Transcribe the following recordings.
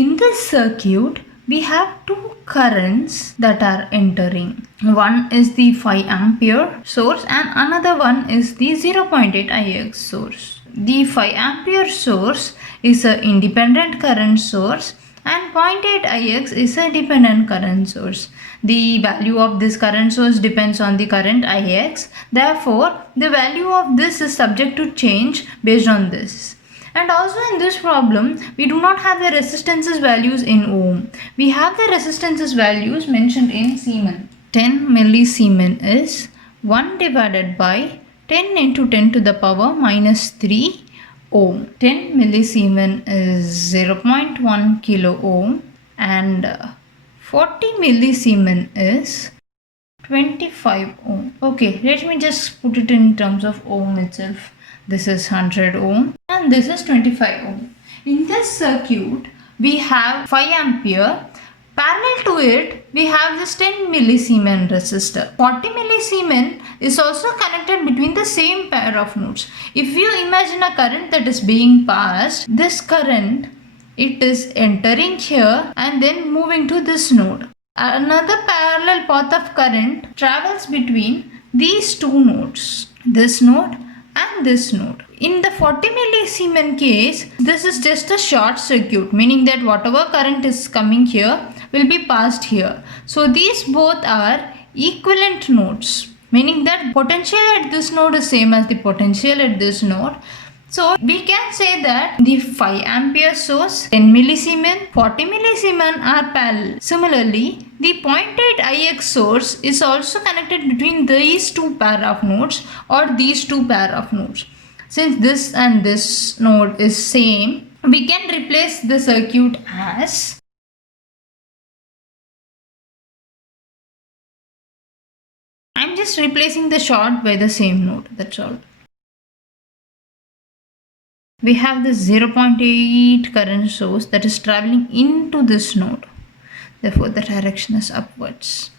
In this circuit, we have two currents that are entering. One is the 5 ampere source and another one is the 0.8 Ix source. The 5 ampere source is an independent current source and 0.8 Ix is a dependent current source. The value of this current source depends on the current Ix. Therefore, the value of this is subject to change based on this. And also in this problem, we do not have the resistances values in ohm. We have the resistances values mentioned in Siemens. 10 millisiemens is 1 divided by 10 into 10 to the power minus 3 ohm. 10 millisiemens is 0.1 kilo ohm and 40 millisiemens is 25 ohm. Okay, let me just put it in terms of ohm itself. This is 100 ohm and this is 25 ohm. In this circuit, we have 5 ampere. Parallel to it, we have this 10 millisiemens resistor. 40 millisiemens is also connected between the same pair of nodes. If you imagine a current that is being passed, this current, it is entering here and then moving to this node. Another parallel path of current travels between these two nodes, this node and this node. In the 40 millisiemens case, this is just a short circuit, meaning that whatever current is coming here will be passed here. So these both are equivalent nodes, meaning that potential at this node is same as the potential at this node. So we can say that the 5 ampere source, 10 millisiemens, 40 millisiemens are parallel. Similarly, the 0.8 Ix source is also connected between these two pair of nodes or these two pair of nodes. Since this and this node is same, we can replace the circuit as I'm just replacing the short by the same node, that's all. We have the 0.8 current source that is traveling into this node. Therefore, the direction is upwards.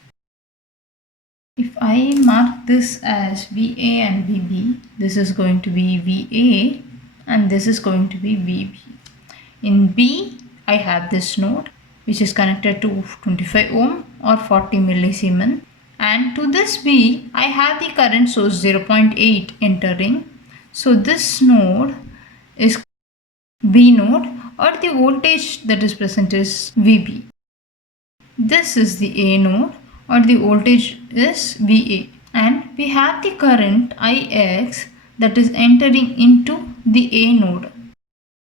If I mark this as VA and VB, this is going to be VA and this is going to be VB. In B, I have this node which is connected to 25 ohm or 40 millisiemens. And to this B, I have the current source 0.8 entering. So this node is B node or the voltage that is present is VB. This is the A node or the voltage is VA. And we have the current Ix that is entering into the A node.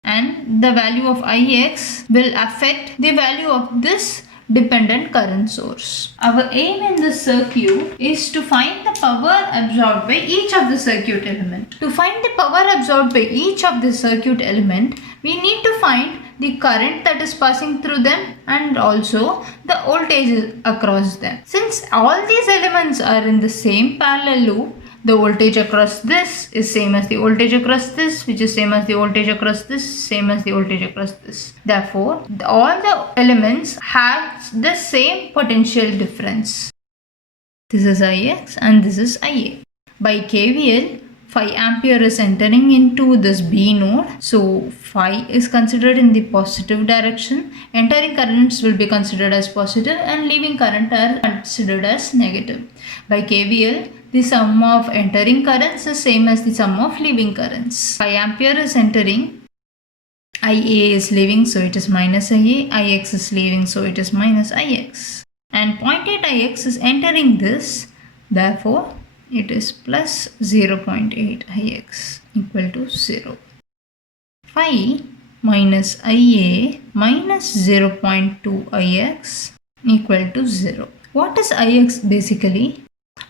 And the value of Ix will affect the value of this dependent current source. Our aim in this circuit is to find the power absorbed by each of the circuit element. To find the power absorbed by each of the circuit element, we need to find the current that is passing through them and also the voltage across them. Since all these elements are in the same parallel loop, the voltage across this is same as the voltage across this, which is same as the voltage across this, same as the voltage across this. Therefore, all the elements have the same potential difference. This is Ix and this is Ia. By KVL, 5 ampere is entering into this B node. So 5 is considered in the positive direction. Entering currents will be considered as positive and leaving current are considered as negative. By KVL, the sum of entering currents is same as the sum of leaving currents. 5 ampere is entering, Ia is leaving, so it is minus Ia, Ix is leaving, so it is minus Ix. And 0.8 Ix is entering this, therefore it is plus 0.8 Ix equal to 0. 5 minus Ia minus 0.2 Ix equal to 0. What is Ix basically?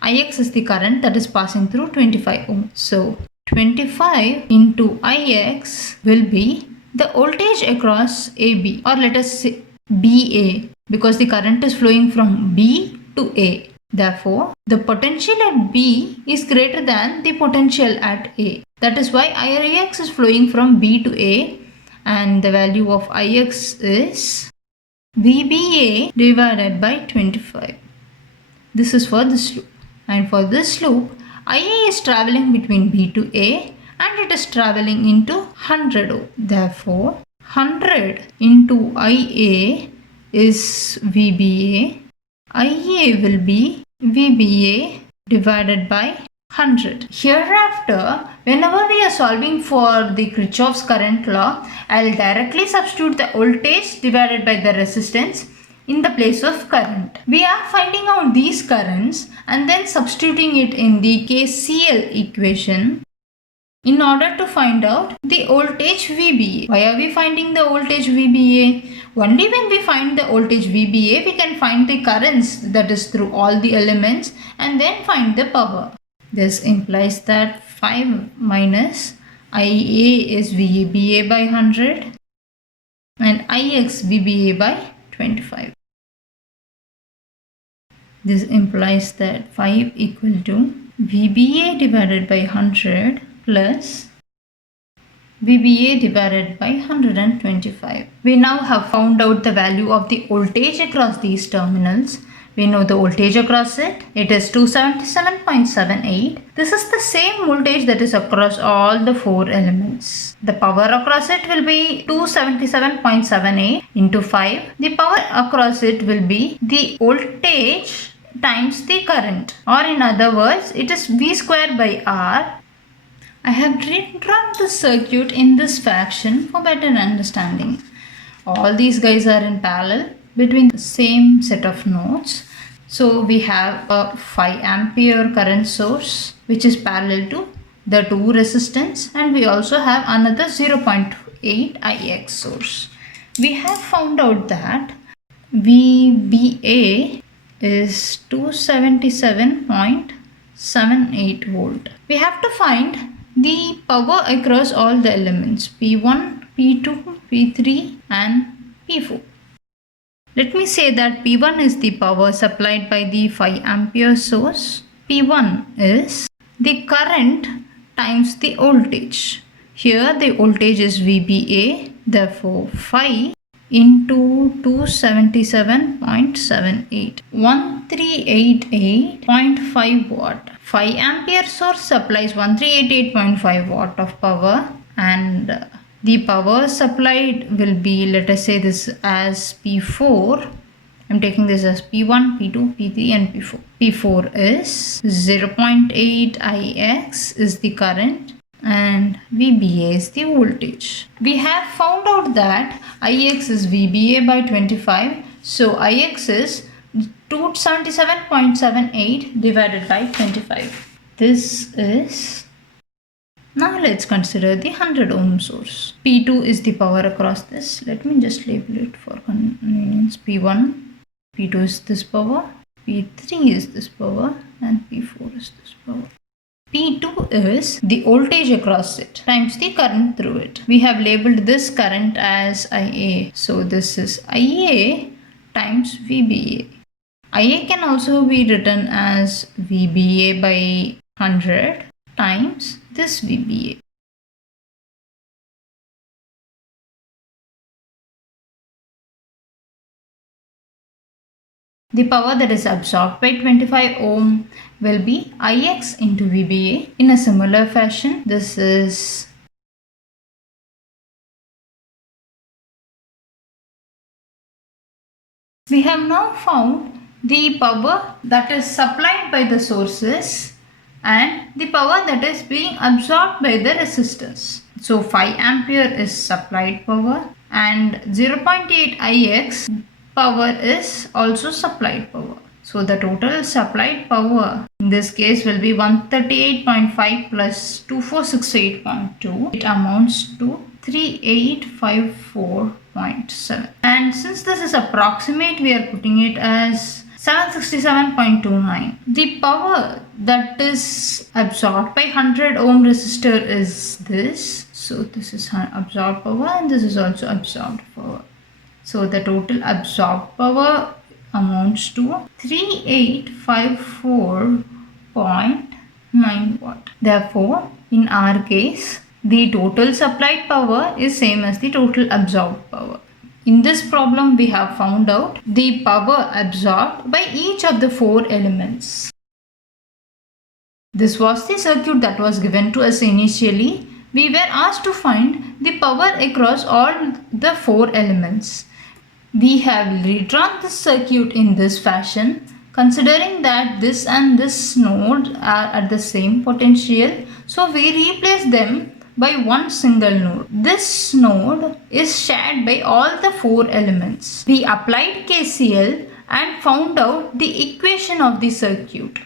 Ix is the current that is passing through 25 ohm. So 25 into Ix will be the voltage across AB, or let us say BA, because the current is flowing from B to A. Therefore, the potential at B is greater than the potential at A. That is why Ix is flowing from B to A, and the value of Ix is VBA divided by 25. This is for this loop. And for this loop, Ia is traveling between B to A and it is traveling into 100 ohm. Therefore, 100 into IA is VBA. IA will be VBA divided by 100. Hereafter, whenever we are solving for the Kirchhoff's current law, I will directly substitute the voltage divided by the resistance in the place of current. We are finding out these currents and then substituting it in the KCL equation in order to find out the voltage VBA. Why are we finding the voltage VBA? Only when we find the voltage VBA, we can find the currents, that is through all the elements, and then find the power. This implies that 5 minus IA is VBA by 100 and IX VBA by 25. This implies that 5 equal to VBA divided by 100 plus VBA divided by 125. We now have found out the value of the voltage across these terminals. We know the voltage across it. It is 277.78. This is the same voltage that is across all the 4 elements. The power across it will be 277.78 into 5. The power across it will be the voltage times the current, or in other words, it is V square by R. I have drawn the circuit in this fashion for better understanding. All these guys are in parallel between the same set of nodes. So we have a 5 ampere current source which is parallel to the 2 resistance, and we also have another 0.8 Ix source. We have found out that VBA is 277.78 volt. We have to find the power across all the elements P1, P2, P3 and P4. Let me say that P1 is the power supplied by the 5 ampere source. P1 is the current times the voltage. Here the voltage is VBA, therefore 5 into 277.78, 1388.5 watt. 5 ampere source supplies 1388.5 watt of power, and the power supplied will be, let us say this as P4. I'm taking this as P1, P2, P3 and P4. P4 is 0.8 Ix is the current and VBA is the voltage. We have found out that Ix is VBA by 25. So Ix is 277.78 divided by 25. This is... Now let's consider the 100 ohm source. P2 is the power across this. Let me just label it for convenience. P1, P2 is this power, P3 is this power and P4 is this power. P2 is the voltage across it times the current through it. We have labeled this current as IA. So this is IA times VBA. IA can also be written as VBA by 100 times this VBA. The power that is absorbed by 25 ohm will be Ix into VBA. In a similar fashion, this is we have now found the power that is supplied by the sources and the power that is being absorbed by the resistors. So 5 ampere is supplied power and 0.8 Ix power is also supplied power. So the total supplied power in this case will be 138.5 plus 2468.2. It amounts to 3854.7. And since this is approximate, we are putting it as 767.29. The power that is absorbed by 100 ohm resistor is this. So this is absorbed power and this is also absorbed power. So the total absorbed power amounts to 3854.9 watt. Therefore, in our case, the total supplied power is same as the total absorbed power. In this problem, we have found out the power absorbed by each of the 4 elements. This was the circuit that was given to us initially. we were asked to find the power across all the 4 elements. We have redrawn the circuit in this fashion, considering that this and this node are at the same potential, so we replace them by one single node. This node is shared by all the 4 elements. We applied KCL and found out the equation of the circuit.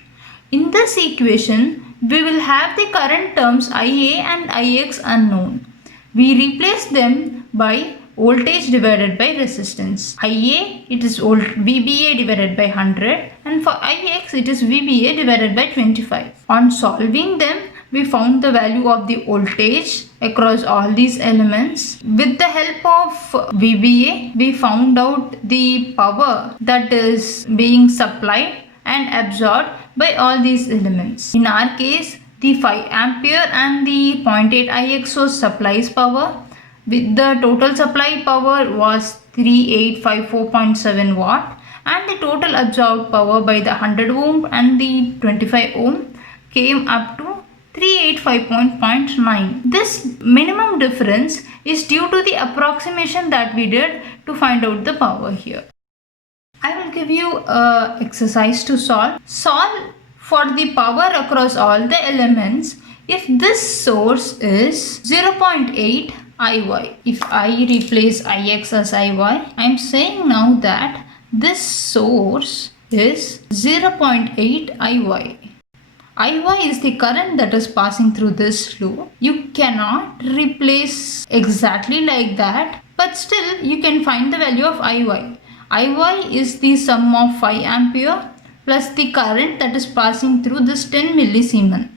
In this equation, we will have the current terms IA and IX unknown. We replace them by voltage divided by resistance. IA, it is VBA divided by 100, and for IX it is VBA divided by 25. On solving them, we found the value of the voltage across all these elements. With the help of VBA, we found out the power that is being supplied and absorbed by all these elements. In our case, the 5 ampere and the 0.8 IX source supplies power. With the total supply power was 3854.7 watt, and the total absorbed power by the 100 ohm and the 25 ohm came up to 385.9. This minimum difference is due to the approximation that we did to find out the power here. I will give you an exercise to solve. Solve for the power across all the elements if this source is 0.8 IY. If I replace IX as IY, I am saying now that this source is 0.8 IY. IY is the current that is passing through this loop. You cannot replace exactly like that, but still you can find the value of IY. IY is the sum of 5 ampere plus the current that is passing through this 10 millisiemens.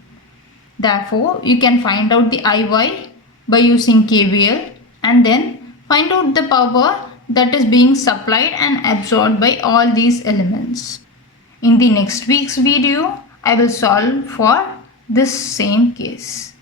Therefore, you can find out the IY by using KVL and then find out the power that is being supplied and absorbed by all these elements. In the next week's video, I will solve for this same case.